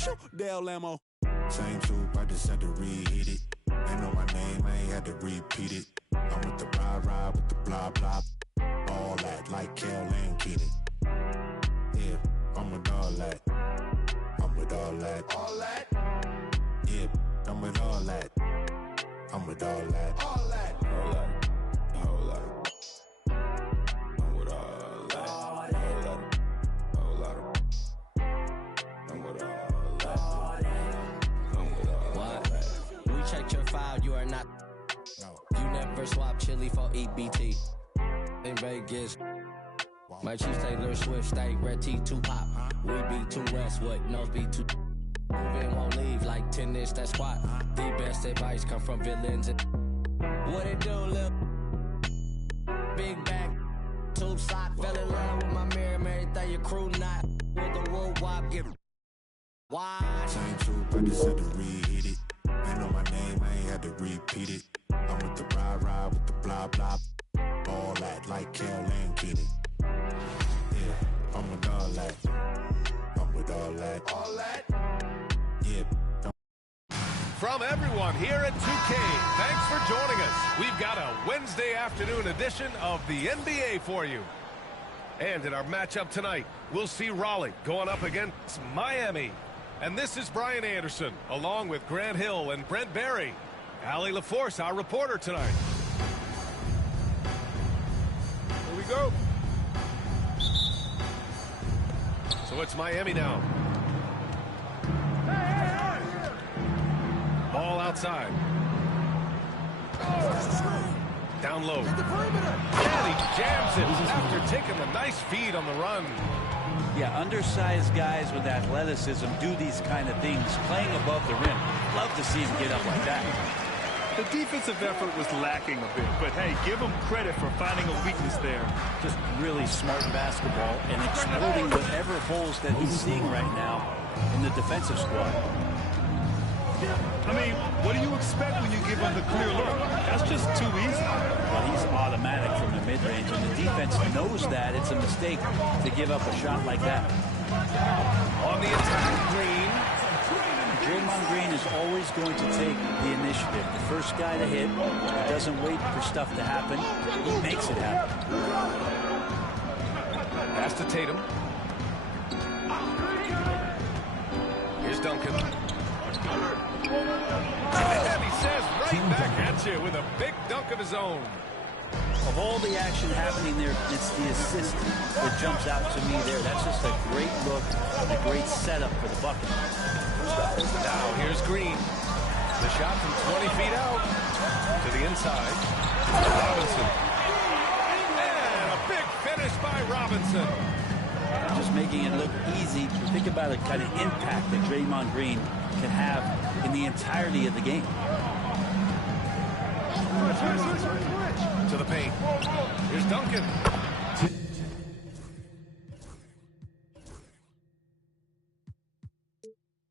Shoot, Dale Lamo. Same troop, I just had to reheat it. Ain't know my name, I ain't had to repeat it. I'm with the ride with the blah blah. All that like Kel and Keenan. Yeah, I'm with all that. I'm with all that. All that? Yeah, I'm with all that. I'm with all that. All that. All that. All that. I'm with all that. All that. All that. I'm with all that. I'm with all that. We checked your file, you are not. No. You never swap chili for EBT. In Vegas, my Chiefs Taylor Swift stay red T too pop. We be too Westwood, nose be too. Moving won't leave like tennis that squat. The best advice come from villains. What it do, lil? Big back, tube sock, fell in love with my mirror, everything your crew not. With the woo wop, give. Why? Same troop, I just had to reheat it. Ain't know my name, I ain't had to repeat it. I'm with the ride with the blah blah. All that like Kel and Keenan. Yeah, I'm with all that. I'm with all that. All that? Yeah. From everyone here at 2K, thanks for joining us. We've got a Wednesday afternoon edition of the NBA for you. And in our matchup tonight, we'll see Raleigh going up against Miami. And this is Brian Anderson, along with Grant Hill and Brent Berry. Allie LaForce, our reporter tonight. Here we go. So it's Miami now. Ball outside. Down low. And he jams it after taking a nice feed on the run. Yeah, undersized guys with athleticism do these kind of things, playing above the rim. Love to see him get up like that. The defensive effort was lacking a bit, but hey, give him credit for finding a weakness there. Just really smart basketball and exploiting whatever holes that he's seeing right now in the defensive squad. I mean, what do you expect when you give him the clear look? That's just too easy. Well, he's automatic from the mid-range, and the defense knows that it's a mistake to give up a shot like that. On the attack, Green. Draymond Green is always going to take the initiative. The first guy to hit, he doesn't wait for stuff to happen. He makes it happen. Pass to Tatum. Here's Duncan. And he says right back at you with a big dunk of his own. Of all the action happening there, it's the assist that jumps out to me there. That's just a great look, a great setup for the bucket. Now here's Green. The shot from 20 feet out to the inside. Robinson. And a big finish by Robinson. Just making it look easy. Think about the kind of impact that Draymond Green can have in the entirety of the game. To the paint. Here's Duncan.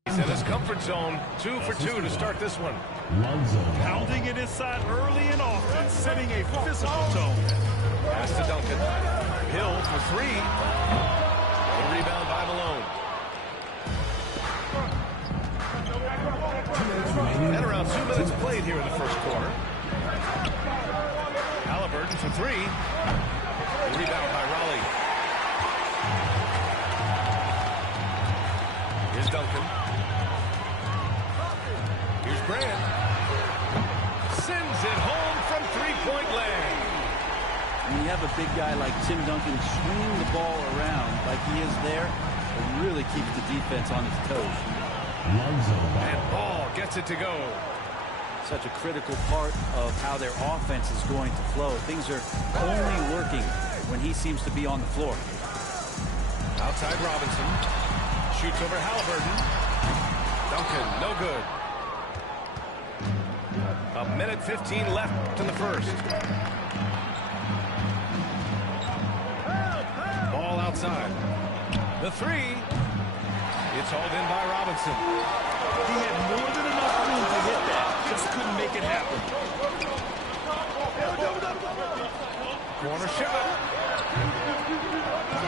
He's in his comfort zone. 2 for 2 to start this one. Pounding it inside early and often, setting a physical tone. Pass to Duncan. Hill for 3. The rebound by Malone. And around 2 minutes played here in the first quarter. Halliburton for 3. The rebound by Raleigh. Here's Duncan. Here's Grant. Sends it home from three-point land. When you have a big guy like Tim Duncan swinging the ball around like he is there, it really keeps the defense on its toes. And Ball gets it to go. Such a critical part of how their offense is going to flow. Things are only working when he seems to be on the floor. Outside Robinson. Shoots over Halliburton. Duncan, no good. A minute 15 left in the first. Ball outside. The 3. It's hauled in by Robinson. He had more than enough room to hit that. Just couldn't make it happen. Corner shot.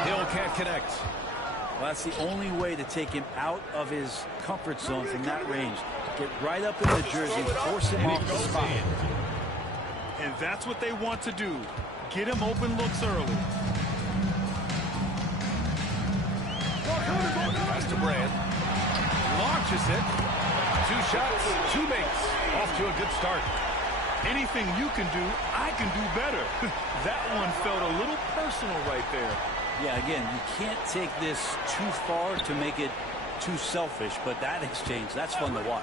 Hill can't connect. Well, that's the only way to take him out of his comfort zone from that range. Get right up in the jersey and force him off the spot. And that's what they want to do. Get him open looks early. Pass to Brand. Launches it. 2 shots, 2 makes. Off to a good start. Anything you can do, I can do better. That one felt a little personal right there. Yeah, again, you can't take this too far to make it too selfish, but that exchange, that's fun to watch.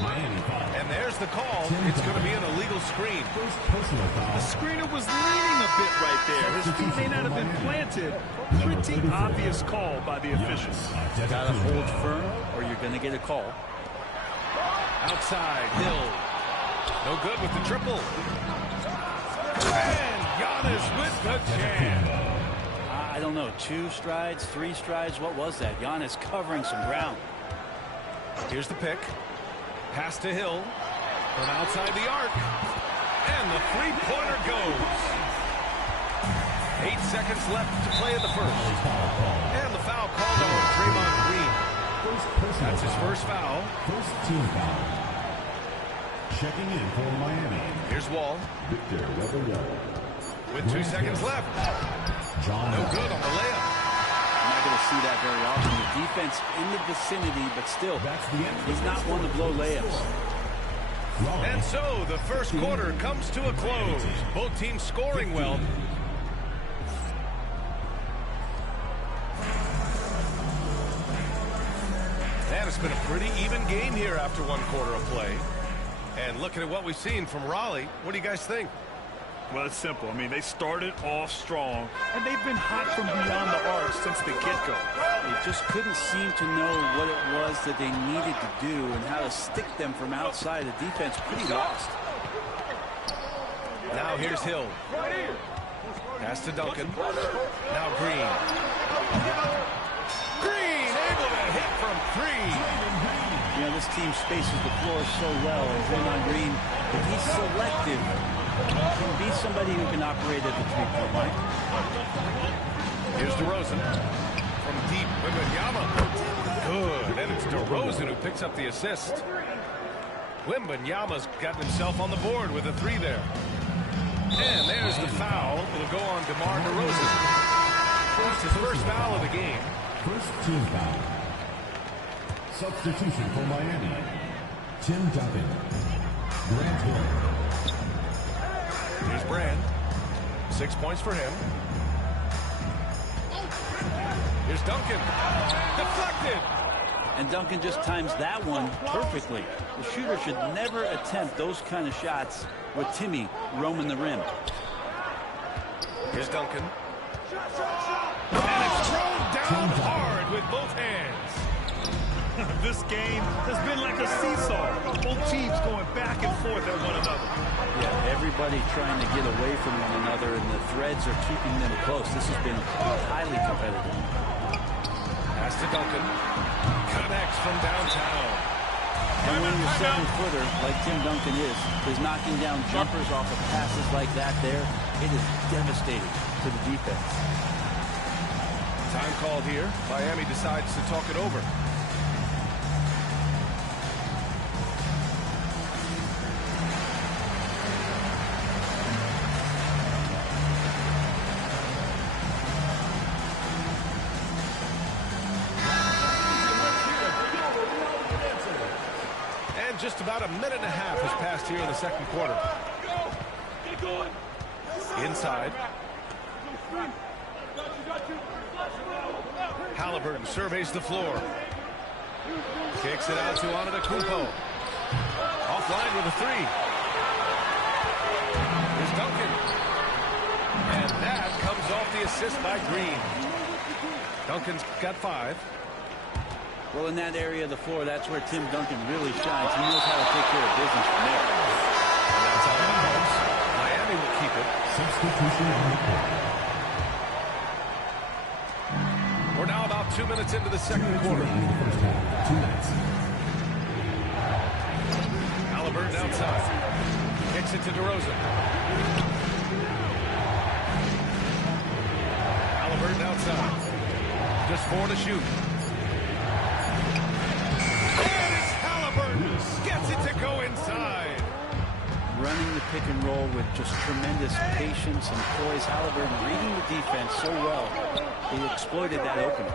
And there's the call. It's going to be an illegal screen. The screener was leaning a bit right there. His feet may not have been planted. Pretty obvious call by the officials. Gotta hold firm or you're going to get a call. Outside, Hill. No good with the triple. And Giannis with the jam. I don't know, 2 strides, 3 strides, what was that? Giannis covering some ground. Here's the pick. Pass to Hill. From outside the arc. And the three-pointer goes. 8 seconds left to play in the first. And the foul called on Draymond Green. That's his first foul. First team foul. Checking in for Miami. Here's Wall. Victor Wembanyama. With 2 seconds left. John. No good on the layup. I'm not going to see that very often. The defense in the vicinity, but still, he's not one to blow layups. And so the first quarter comes to a close. Both teams scoring well. And it's been a pretty even game here after 1 quarter of play. And looking at what we've seen from Raleigh, what do you guys think? Well, it's simple. I mean, they started off strong, and they've been hot from beyond the arc since the get-go. They just couldn't seem to know what it was that they needed to do and how to stick them from outside. The defense pretty lost. Now here's Hill. Pass to Duncan. Now Green. Green able to hit from 3. You know, this team spaces the floor so well, and Draymond Green, if he's selective, can be somebody who can operate at the three-point line. Here's DeRozan from deep. Wembanyama. Good. And it's DeRozan who picks up the assist. Wembanyama's gotten himself on the board with a 3 there. And there's the foul. It'll go on DeMar DeRozan. That's his first foul of the game. First team foul. Substitution for Miami. Tim Duncan. Grant Hill. Here's Brand. 6 points for him. Here's Duncan. Deflected. And Duncan just times that one perfectly. The shooter should never attempt those kind of shots with Timmy roaming the rim. Here's Duncan. And it's thrown down hard with both hands. This game has been like a seesaw. Both teams going back and forth at one another. Yeah, everybody trying to get away from one another, and the threads are keeping them close. This has been highly competitive. Pass to Duncan. Connects from downtown. And when you're a 7-footer, like Tim Duncan is knocking down jumpers off of passes like that there, it is devastating to the defense. Time called here. Miami decides to talk it over. Just about a minute and a half has passed here in the second quarter. Inside. Halliburton surveys the floor. Kicks it out to Antetokounmpo. Offline with a 3. Here's Duncan. And that comes off the assist by Green. Duncan's got 5. Well, in that area of the floor, that's where Tim Duncan really shines. He knows how to take care of business from there. And that's how it goes. Miami will keep it. Substitution on the court. We're now about 2 minutes into the second quarter. In the first half. 2 minutes. Halliburton outside. Kicks it to DeRozan. Halliburton outside. Just 4 to shoot. And it's Halliburton. Gets it to go inside. Running the pick and roll with just tremendous patience and poise. Halliburton reading the defense so well. He exploited that opening.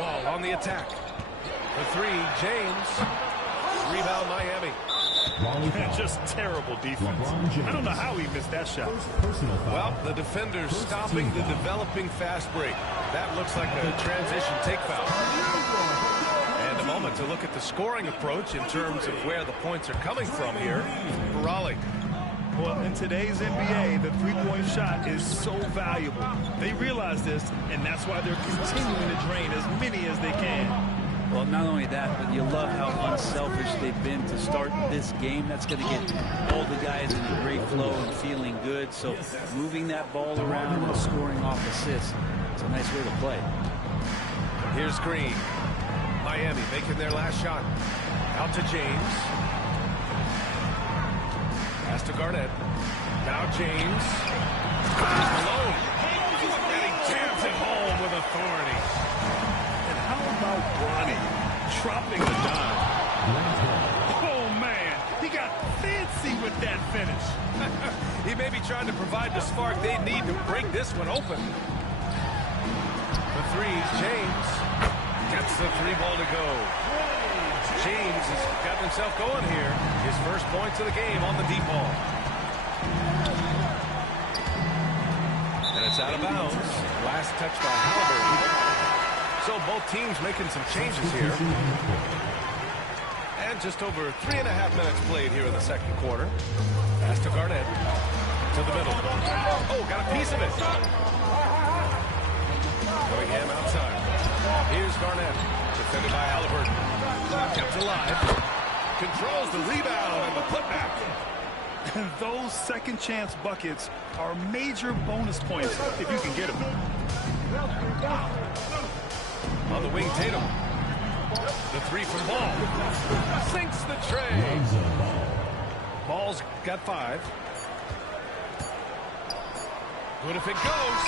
Wall on the attack. The 3, James. Rebound, Miami. Just terrible defense. I don't know how he missed that shot. Well, the defender's stopping the developing fast break. That looks like a transition take foul. And a moment to look at the scoring approach in terms of where the points are coming from here for Raleigh. Well, in today's NBA, the three-point shot is so valuable. They realize this, and that's why they're continuing to drain as many as they can. Well, not only that, but you love how unselfish they've been to start this game. That's going to get all the guys in a great flow and feeling good. So moving that ball around and scoring off assists, it's a nice way to play. Here's Green. Miami making their last shot. Out to James. Pass to Garnett. Now James. Malone. And he jams it home with authority. How about Bronny dropping a dime? Oh, man. He got fancy with that finish. He may be trying to provide the spark they need to break this one open. The 3's James. Gets the 3-ball to go. James has got himself going here. His first points of the game on the deep ball. And it's out of bounds. Last touch by Halliburton. So both teams making some changes here. And just over 3.5 minutes played here in the second quarter. Pass to Garnett. To the middle. Oh, got a piece of it. Cunningham outside. Here's Garnett. Defended by Halliburton. Kept alive. Controls the rebound and the putback. And those second chance buckets are major bonus points if you can get them. On the wing, Tatum. The 3 from Ball. Sinks the tray. Ball's got 5. Good if it goes.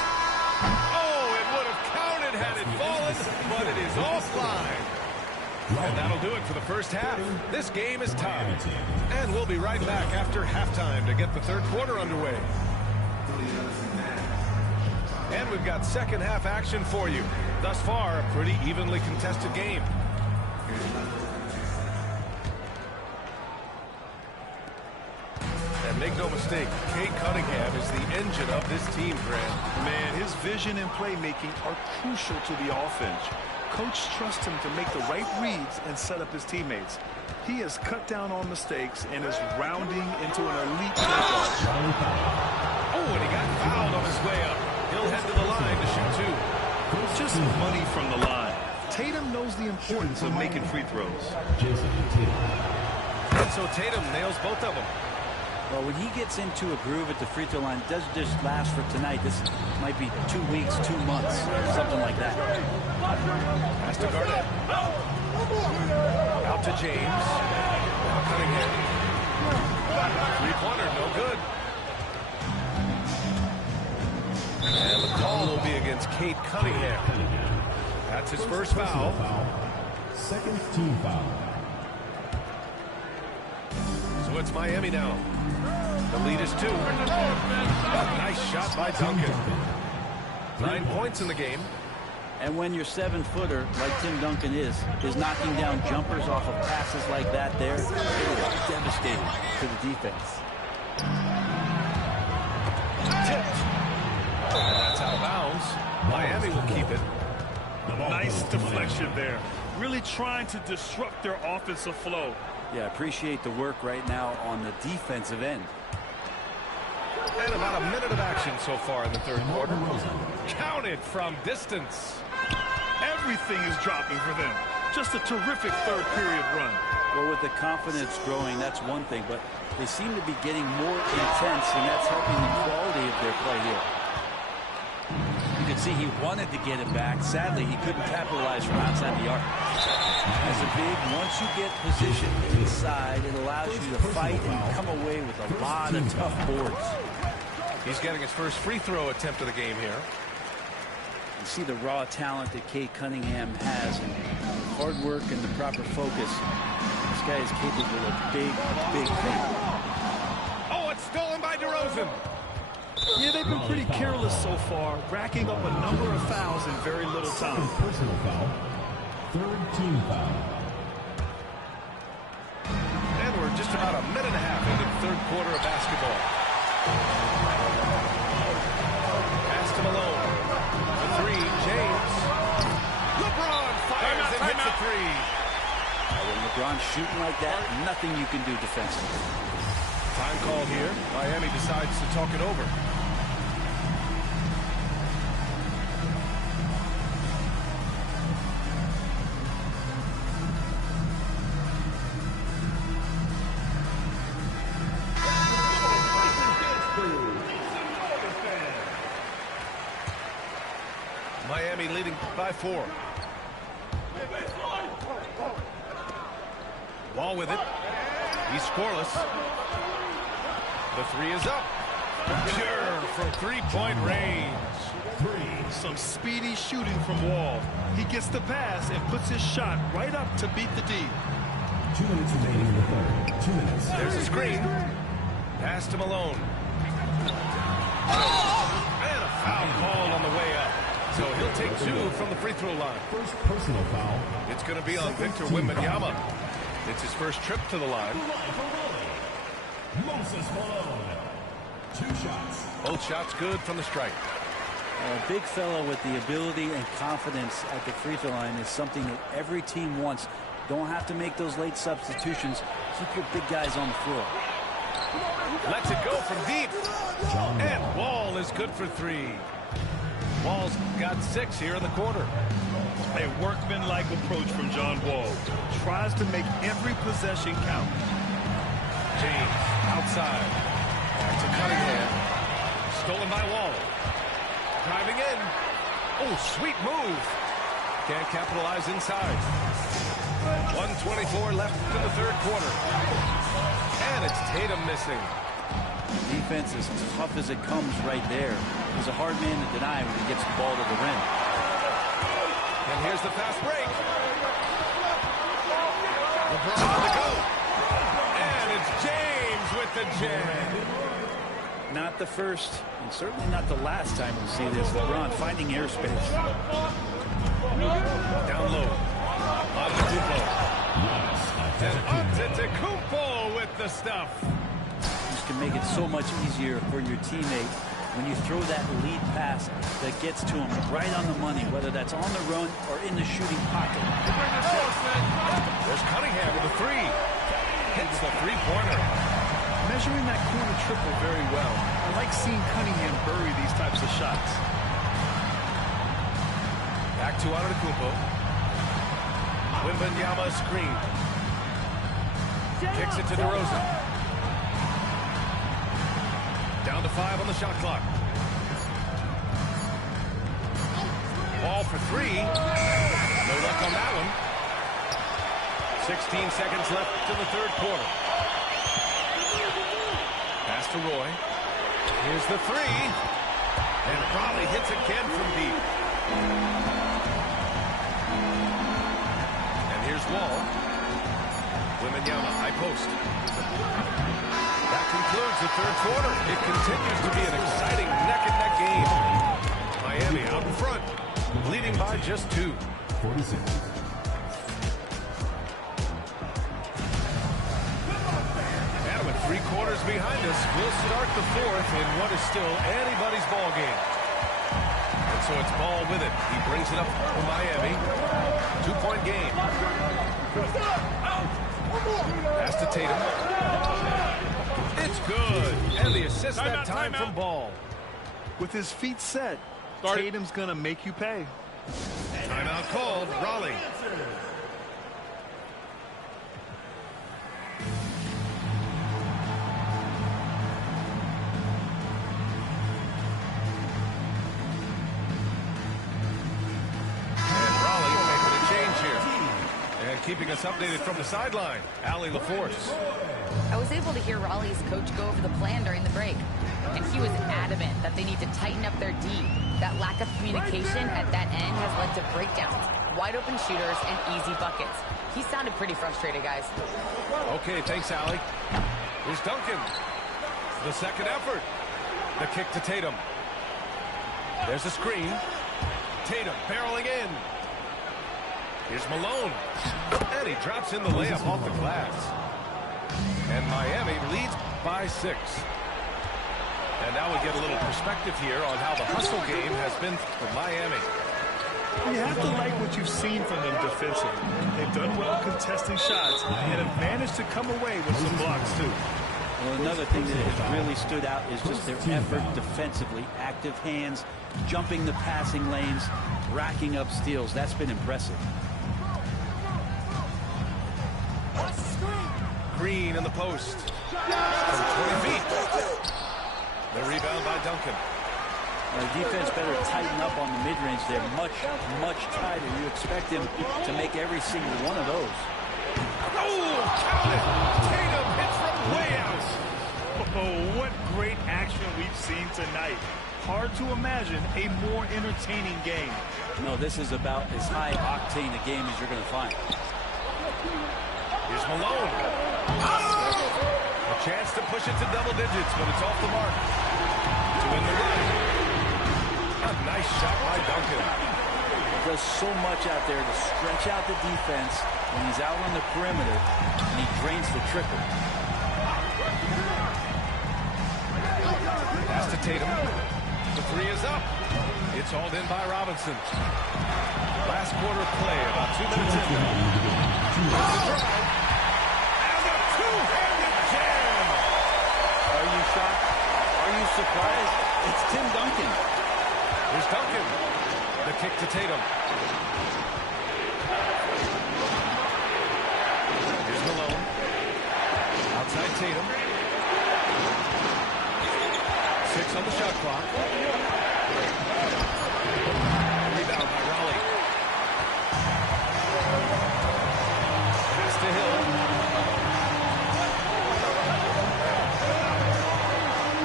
Oh, it would have counted had it fallen, but it is offline. And that'll do it for the first half. This game is tied. And we'll be right back after halftime to get the third quarter underway. And we've got second half action for you. Thus far, a pretty evenly contested game. And make no mistake, Cade Cunningham is the engine of this team, Grant. Man, his vision and playmaking are crucial to the offense. Coach trusts him to make the right reads and set up his teammates. He has cut down on mistakes and is rounding into an elite play guard. Oh, and he got fouled on his way up. He'll head to the line to shoot 2. Just money from the line. Tatum knows the importance of making free throws. And so Tatum nails both of them. Well, when he gets into a groove at the free throw line, it doesn't just last for tonight. This might be 2 weeks, 2 months, something like that. Pass to Garnett. Out to James. Now Cunningham. 3-pointer, no good. And the call will be against Cade Cunningham. That's his first foul. Second team foul. So it's Miami now. The lead is 2. Nice shot by Duncan. 9 points in the game. And when your 7-footer, like Tim Duncan is knocking down jumpers off of passes like that there, it is devastating to the defense. Tipped. And that's out of bounds. Miami will keep it. Nice deflection there. Really trying to disrupt their offensive flow. Yeah, appreciate the work right now on the defensive end. And about a minute of action so far in the third quarter. Counted from distance. Everything is dropping for them. Just a terrific third period run. Well, with the confidence growing, that's one thing, but they seem to be getting more intense, and that's helping the quality of their play here. You can see he wanted to get it back. Sadly, he couldn't capitalize from outside the arc. As a big, once you get position inside, it allows you to fight and come away with a lot of tough boards. He's getting his first free throw attempt of the game here. You see the raw talent that Cade Cunningham has, and hard work and the proper focus. This guy is capable of big things. Oh, it's stolen by DeRozan. Yeah, they've been pretty careless so far, racking up a number of fouls in very little time. Personal foul. Third team foul. And we're just about a minute and a half into the third quarter of basketball. Pass to Malone. The three, James. LeBron fires and hits a three. When LeBron's shooting like that, nothing you can do defensively. Time call here. Miami decides to talk it over. Miami leading by 4. Wall with it. He's scoreless. The three is up. Pure from three-point range. Some speedy shooting from Wall. He gets the pass and puts his shot right up to beat the D. 2 minutes remaining in the third. 2 minutes. There's a screen. Pass to Malone. And a foul called on the way up. So he'll take 2 from the free throw line. First personal foul. It's going to be on Victor Wembanyama. It's his first trip to the line. Moses Malone. 2 shots. Both shots good from the strike. A big fellow with the ability and confidence at the free throw line is something that every team wants. Don't have to make those late substitutions. Keep your big guys on the floor. Lets it go from deep. And Wall is good for 3. Wall's got 6 here in the quarter. A workmanlike approach from John Wall. Tries to make every possession count. James outside. Back to Cunningham. Stolen by Wall. Driving in. Oh, sweet move. Can't capitalize inside. 1:24 left in the third quarter. And it's Tatum missing. Defense is tough as it comes right there. He's a hard man to deny when he gets the ball to the rim. And here's the fast break. LeBron on the go. And it's James with the jam. Not the first, and certainly not the last time we'll see this. LeBron finding airspace. Down low. Antetokounmpo. And Antetokounmpo with the stuff. This can make it so much easier for your teammate when you throw that lead pass that gets to him right on the money, whether that's on the run or in the shooting pocket. There's Cunningham with a 3. Hits the three-pointer. Measuring that corner triple very well. I like seeing Cunningham bury these types of shots. Back to Antetokounmpo. Wembanyama screen. Kicks it to DeRozan. Down to 5 on the shot clock. Ball for 3. No luck on that one. 16 seconds left in the third quarter. Pass to Roy. Here's the 3. And Raleigh hits again from deep. And here's Wall. Wembanyama, high post. That concludes the third quarter. It continues to be an exciting neck-and-neck game. Miami out in front, leading by just 2. 46. And with 3 quarters behind us, we'll start the fourth in what is still anybody's ball game. And so it's Ball with it. He brings it up for Miami. 2-point game. Pass to Tatum. It's good. And the assist that time from Ball. With his feet set, Tatum's going to make you pay. Timeout called. Raleigh. And Raleigh making a change here. And keeping us updated from the sideline, Allie LaForce. I was able to hear Raleigh's coach go over the plan during the break, and he was adamant that they need to tighten up their D. That lack of communication at that end has led to breakdowns, wide open shooters, and easy buckets. He sounded pretty frustrated, guys. Okay, thanks, Allie. Here's Duncan. The second effort. The kick to Tatum. There's a screen. Tatum barreling in. Here's Malone. And he drops in the layup off the glass. And Miami leads by 6. And now we get a little perspective here on how the hustle game has been for Miami. You have to like what you've seen from them defensively. They've done well contesting shots and have managed to come away with some blocks, too. Well, another thing that has really stood out is just their effort defensively. Active hands, jumping the passing lanes, racking up steals. That's been impressive. Green in the post. From 20 feet. The rebound by Duncan. The defense better tighten up on the mid-range. They're much, much tighter. You expect him to make every single one of those. Oh, count it! Tatum hits from way out. Oh, what great action we've seen tonight. Hard to imagine a more entertaining game. No, this is about as high-octane a game as you're going to find. Here's Malone. A chance to push it to double digits, but it's off the mark. To win the run. A nice shot by Duncan. Does so much out there to stretch out the defense when he's out on the perimeter, and he drains the triple. Pass to Tatum. The three is up. It's hauled in by Robinson. Last quarter play, about 2 minutes in. That's the drive. And a two-handed jam. Are you shocked? Are you surprised? It's Tim Duncan. Here's Duncan. The kick to Tatum. Here's Malone. Outside Tatum. 6 on the shot clock. Rebound by Raleigh. Pass to Hill.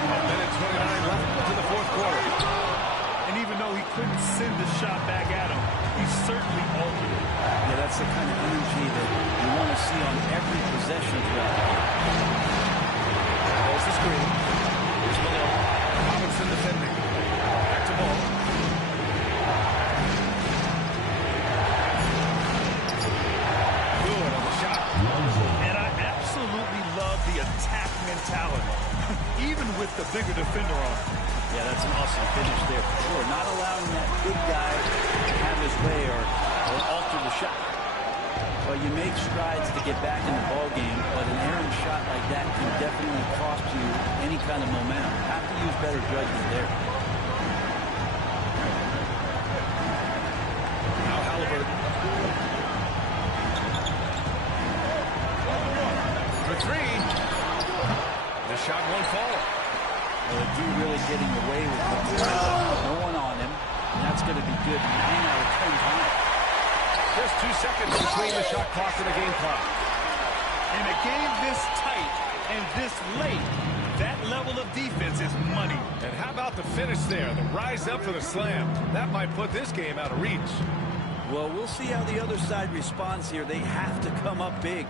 A minute 29 left in the fourth quarter. And even though he couldn't send the shot back at him, he certainly altered it. Yeah, that's the kind of energy that you want to see on every possession throughout the game. There's the screen. Here's Malone. Robinson defending. Back to ball. Good on the shot. And I absolutely love the attack mentality, even with the bigger defender on. Yeah, that's an awesome finish there for sure. Not allowing that big guy to have his way or alter the shot. Well, you make strides to get back in the ball game, but an errant shot like that can definitely cost you any kind of momentum. Have to use better judgment there. Now Halliburton. For three. The shot won't fall. Well, the dude really getting away with it. No one on him, and that's going to be good 9 out of 10 times. Just 2 seconds between the shot clock and the game clock. In a game this tight and this late, that level of defense is money. And how about the finish there? The rise up for the slam. That might put this game out of reach. Well, we'll see how the other side responds here. They have to come up big.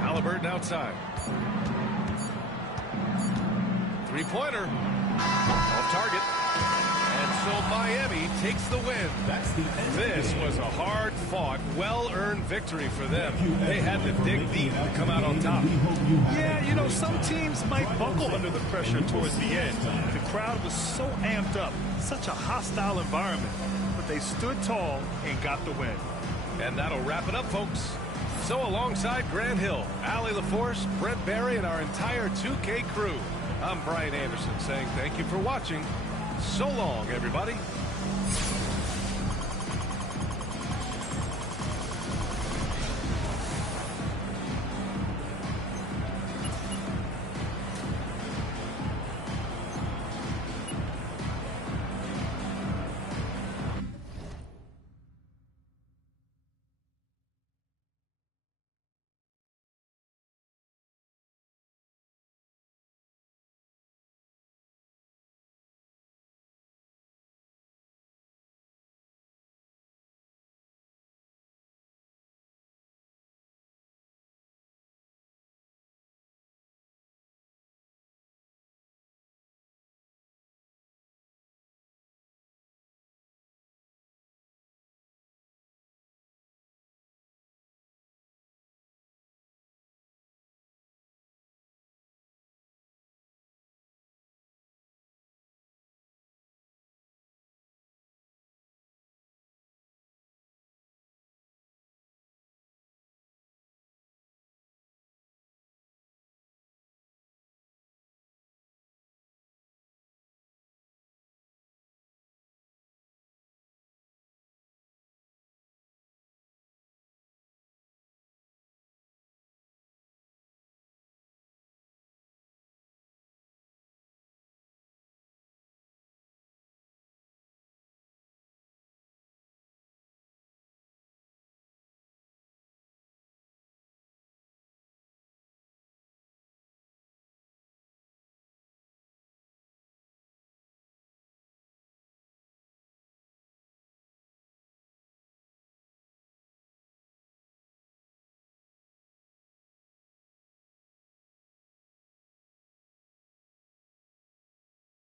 Halliburton outside. Three-pointer. Off target. And so Miami takes the win. This was a hard-fought, well-earned victory for them. They had to dig deep to come out on top. Yeah, you know, some teams might buckle under the pressure towards the end. The crowd was so amped up, such a hostile environment. But they stood tall and got the win. And that'll wrap it up, folks. So alongside Grant Hill, Allie LaForce, Brent Barry, and our entire 2K crew, I'm Brian Anderson saying thank you for watching. So long, everybody.